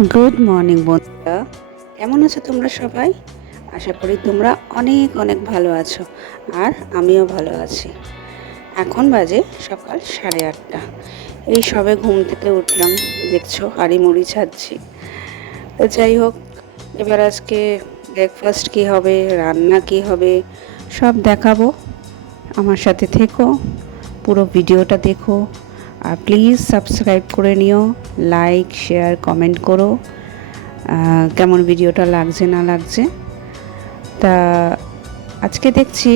Good morning বন্ধুরা, কেমন আছো তোমরা সবাই? আশা করি তোমরা অনেক অনেক ভালো আছো, আর আমিও ভালো আছি। এখন বাজে সকাল 8:30। এই সবে ঘুম থেকে উঠলাম, দেখছো হাঁড়ি মুড়ি ছাড়ছি। তো যাই হোক, এবার আজকে ব্রেকফাস্ট কী হবে, রান্না কী হবে, সব দেখাবো। আমার সাথে থেকো, পুরো ভিডিওটা দেখো, আর প্লিজ সাবস্ক্রাইব করে নিও, লাইক শেয়ার কমেন্ট করো কেমন ভিডিওটা লাগছে না লাগছে। তা আজকে দেখছি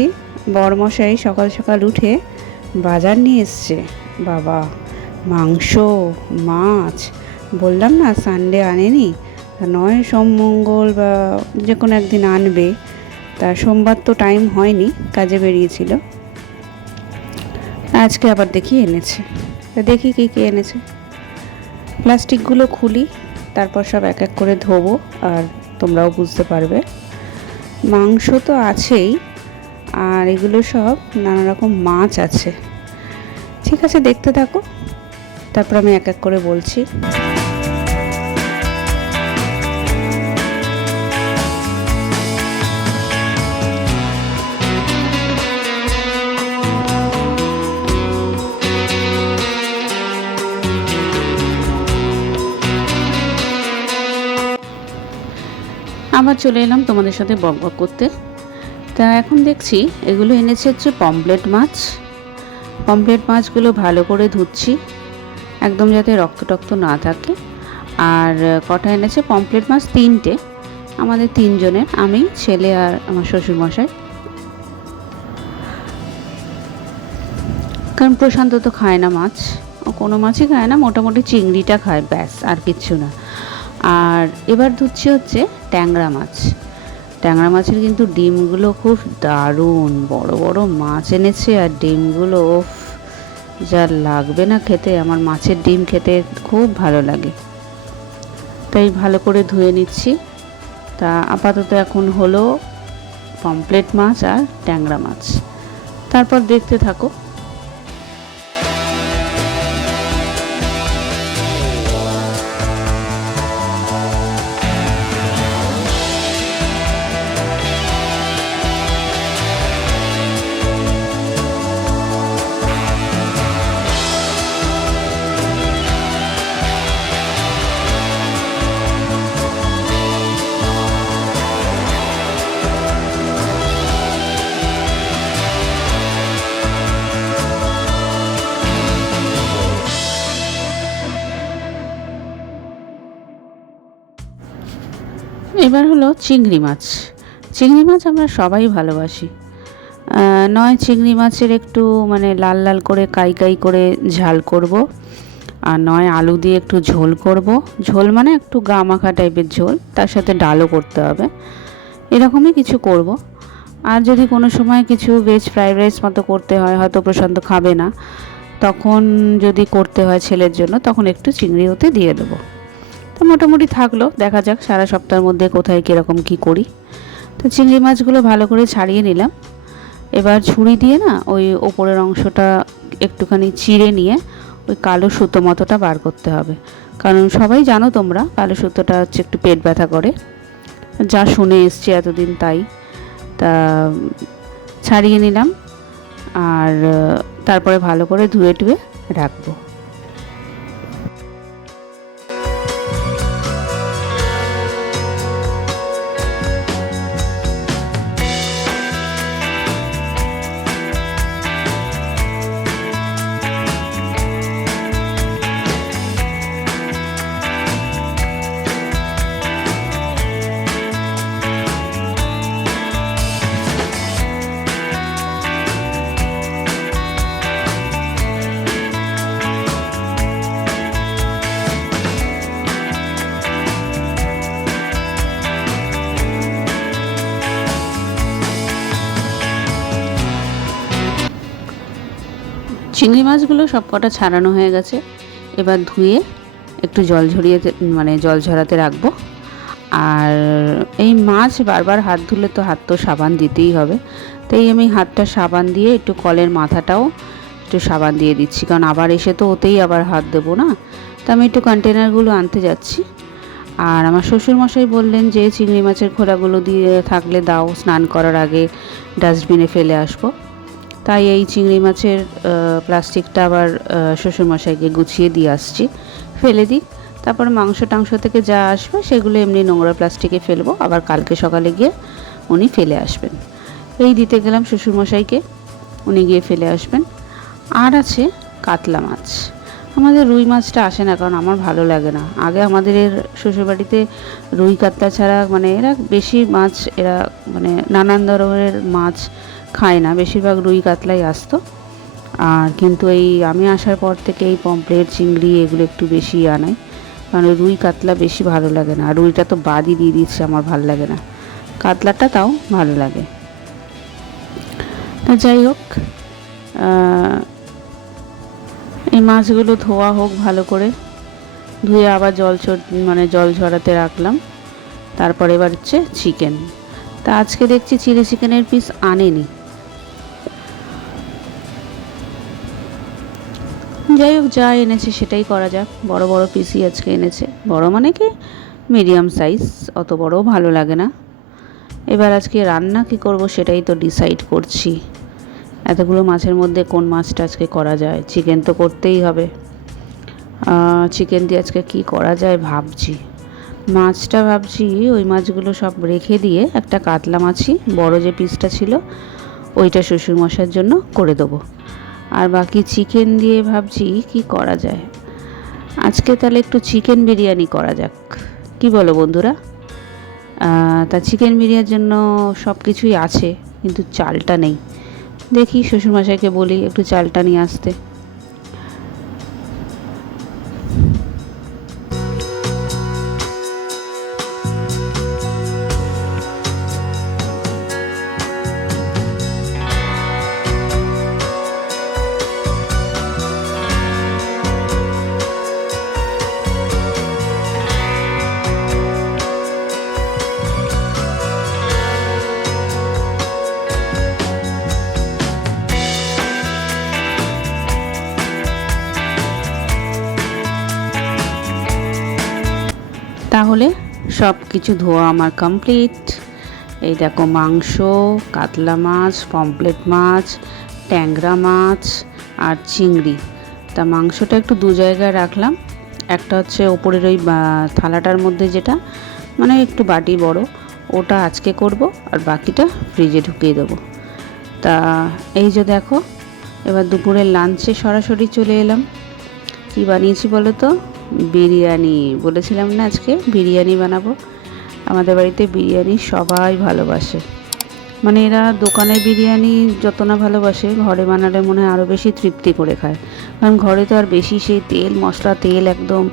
বড়মশাই সকাল সকাল উঠে বাজার নিয়ে এসছে। বাবা, মাংস, মাছ, বললাম না সানডে আনেনি, নয় সোম মঙ্গল বা যে কোনো একদিন আনবে। তা সোমবার তো টাইম হয়নি, কাজে বেরিয়েছিল, আজকে আবার দেখি এনেছে। তা দেখি কী কী এনেছে। প্লাস্টিকগুলো খুলি, তারপর সব এক এক করে ধোবো, আর তোমরাও বুঝতে পারবে। মাংস তো আছেই, আর এগুলো সব নানা রকম মাছ আছে। ঠিক আছে, দেখতে থাকো, তারপর আমি এক এক করে বলছি। আবার চলে এলাম তোমাদের সাথে বকবক করতে। তা এখন দেখছি এগুলো এনেছে হচ্ছে পমফ্রেট মাছ। পমফ্রেট মাছগুলো ভালো করে ধুচ্ছি, একদম যাতে রক্ত টক্ত না থাকে। আর কটা এনেছে পমফ্রেট মাছ? 3টে, আমাদের 3 জনের, আমি, ছেলে আর আমার শ্বশুরমশাই। কারণ প্রশান্ত তো খায় না মাছ, ও কোনো মাছই খায় না, মোটামুটি চিংড়িটা খায়, ব্যাস, আর কিচ্ছু না। আর এবার ধুচ্ছি হচ্ছে ট্যাংরা মাছ। ট্যাংরা মাছের কিন্তু ডিমগুলো খুব দারুণ, বড় বড় মাছ এনেছে, আর ডিমগুলো যা লাগবে না খেতে। আমার মাছের ডিম খেতে খুব ভালো লাগে, তাই ভালো করে ধুয়ে নিচ্ছি। তা আপাতত এখন হলো পমফ্রেট মাছ আর ট্যাংরা মাছ, তারপর দেখতে থাকো। এবার হলো চিংড়ি মাছ। চিংড়ি মাছ আমরা সবাই ভালোবাসি। নয় চিংড়ি মাছের একটু মানে লাল লাল করে কাই কাই করে ঝাল করব, আর নয় আলু দিয়ে একটু ঝোল করব। ঝোল মানে একটু গা মাখা টাইপের ঝোল, তার সাথে ডালও করতে হবে, এরকমই কিছু করব। আর যদি কোনো সময় কিছু ভেজ ফ্রাইড রাইস মতো করতে হয়, হয়তো প্রশান্ত খাবে না, তখন যদি করতে হয় ছেলের জন্য, তখন একটু চিংড়ি ওতে দিয়ে দেবো। তো মোটামুটি থাকলো, দেখা যাক সারা সপ্তাহের মধ্যে কোথায় কীরকম কী করি। তো চিংড়ি মাছগুলো ভালো করে ছাড়িয়ে নিলাম। এবার ছুরি দিয়ে না ওই ওপরের অংশটা একটুখানি চিড়ে নিয়ে ওই কালো সুতো মতোটা বার করতে হবে। কারণ সবাই জানো তোমরা, কালো সুতোটা হচ্ছে একটু পেট ব্যথা করে, যা শুনে এসছি এতদিন তাই। তা ছাড়িয়ে নিলাম, আর তারপরে ভালো করে ধুয়ে টুয়ে রাখবো। চিংড়ি মাছগুলো সব কটা ছাড়ানো হয়ে গেছে। এবার ধুয়ে একটু জল ঝরিয়ে মানে জল ঝরাতে রাখবো। আর এই মাছ বারবার হাত ধুলে তো হাত তো সাবান দিতেই হবে, তাই আমি হাতটা সাবান দিয়ে একটু কলের মাথাটাও একটু সাবান দিয়ে দিচ্ছি, কারণ আবার এসে তো ওতেই আবার হাত দেবো না। তো আমি একটু কন্টেনারগুলো আনতে যাচ্ছি। আর আমার শ্বশুরমশাই বললেন যে চিংড়ি মাছের খোলাগুলো দিয়ে থাকলে দাও, স্নান করার আগে ডাস্টবিনে ফেলে আসবো। তাই এই চিংড়ি মাছের প্লাস্টিকটা আবার শ্বশুরমশাইকে গুছিয়ে দিয়ে আসছি, ফেলে দিই। তারপর মাংস টাংস থেকে যা আসবে সেগুলো এমনি নোংরা প্লাস্টিকে ফেলবো, আবার কালকে সকালে গিয়ে উনি ফেলে আসবেন। এই দিতে গেলাম শ্বশুরমশাইকে, উনি গিয়ে ফেলে আসবেন। আর আছে কাতলা মাছ। আমাদের রুই মাছটা আসে না, কারণ আমার ভালো লাগে না। আগে আমাদের শ্বশুরবাড়িতে রুই কাতলা ছাড়া মানে এরা বেশি মাছ, এরা মানে নানান ধরনের মাছ খায় না, বেশিরভাগ রুই কাতলাই আসতো। আর কিন্তু এই আমি আসার পর থেকে এই পমফ্রেট, চিংড়ি এগুলো একটু বেশি আনাই, কারণ রুই কাতলা বেশি ভালো লাগে না। আর রুইটা তো বাদই দিয়ে দিচ্ছে, আমার ভালো লাগে না। কাতলাটা তাও ভালো লাগে। তো যাই হোক, এই মাছগুলো ধোয়া হোক ভালো করে, ধুয়ে আবার জল ঝরাতে রাখলাম। তারপর এবার হচ্ছে চিকেন। তা আজকে দেখছি চিলি চিকেনের পিস আনেনি। যাই হোক, যা এনেছে সেটাই করা যাক। বড় বড় পিসই আজকে এনেছে, বড় মানে কি মিডিয়াম সাইজ, অত বড়ও ভালো লাগে না। এবার আজকে রান্না কি করব সেটাই তো ডিসাইড করছি। এতগুলো মাছের মধ্যে কোন মাছটা আজকে করা যায়। চিকেন তো করতেই হবে, চিকেন দিয়ে আজকে কি করা যায় ভাবছি। মাছটা ভাবছি ওই মাছগুলো সব রেখে দিয়ে একটা কাতলা মাছই বড় যে পিসটা ছিল ওইটা শ্বশুরমশাইয়ের জন্য করে দেবো। আর বাকি চিকেন দিয়ে ভাবছি কি করা যায়। আজকে তাহলে একটু চিকেন বিরিয়ানি করা যাক, কি বলো বন্ধুরা? তা চিকেন বিরিয়ানির জন্য সব কিছুই আছে, কিন্তু চালটা নেই। দেখি শ্বশুরমশাইকে বলি একটু চালটা নিয়ে আসতে। তাহলে সব কিছু ধোয়া আমার কমপ্লিট। এই দেখো মাংস, কাতলা মাছ, পমফ্রেট মাছ, ট্যাংরা মাছ আর চিংড়ি। তা মাংসটা একটু দু জায়গায় রাখলাম। একটা হচ্ছে ওপরের ওই থালাটার মধ্যে, যেটা মানে একটু বাটি বড়, ওটা আজকে করব, আর বাকিটা ফ্রিজে ঢুকিয়ে দেবো। তা এই যে দেখো, এবার দুপুরের লাঞ্চে সরাসরি চলে এলাম। কি বানিয়েছি বলো তো? বিরিয়ানি। বলেছিলাম না আজকে বিরিয়ানি বানাবো। আমাদের বাড়িতে বিরিয়ানি সবাই ভালোবাসে, মানে এরা দোকানের বিরিয়ানি যত না ভালোবাসে, ঘরে বানালে মনে হয় আরও বেশি তৃপ্তি করে খায়। কারণ ঘরে তো আর বেশি সেই তেল মশলা, তেল একদম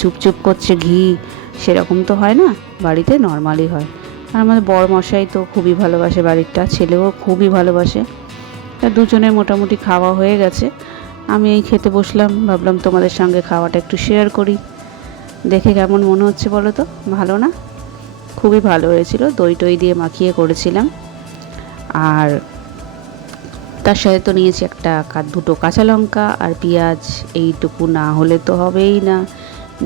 চুপচুপ করছে, ঘি সেরকম তো হয় না, বাড়িতে নর্মালি হয়। আর আমাদের বড় মশাই তো খুবই ভালোবাসে, বাড়িরটা ছেলেও খুবই ভালোবাসে। তা দুজনের মোটামুটি খাওয়া হয়ে গেছে। আমি এই খেতে বসলাম, ভাবলাম তোমাদের সঙ্গে খাওয়াটা একটু শেয়ার করি। দেখে কেমন মনে হচ্ছে বলো তো? ভালো না? খুবই ভালো হয়েছিল, দই টই দিয়ে মাখিয়ে করেছিলাম। আর তার সাথে তো নিয়েছি দুটো কাঁচা লঙ্কা আর পেঁয়াজ। এইটুকু না হলে তো হবেই না।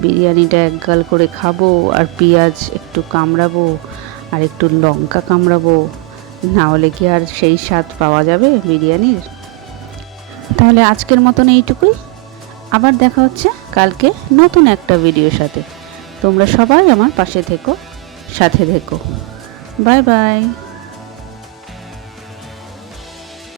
বিরিয়ানিটা একগাল করে খাবো, আর পেঁয়াজ একটু কামড়াবো, আর একটু লঙ্কা কামড়াবো, না হলে কি আর সেই স্বাদ পাওয়া যাবে বিরিয়ানির? তাহলে আজকের মতন এইটুকুই। আবার দেখা হচ্ছে কালকে নতুন একটা ভিডিওর সাথে। তোমরা সবাই আমার পাশে থেকো, সাথে থেকো। Bye bye.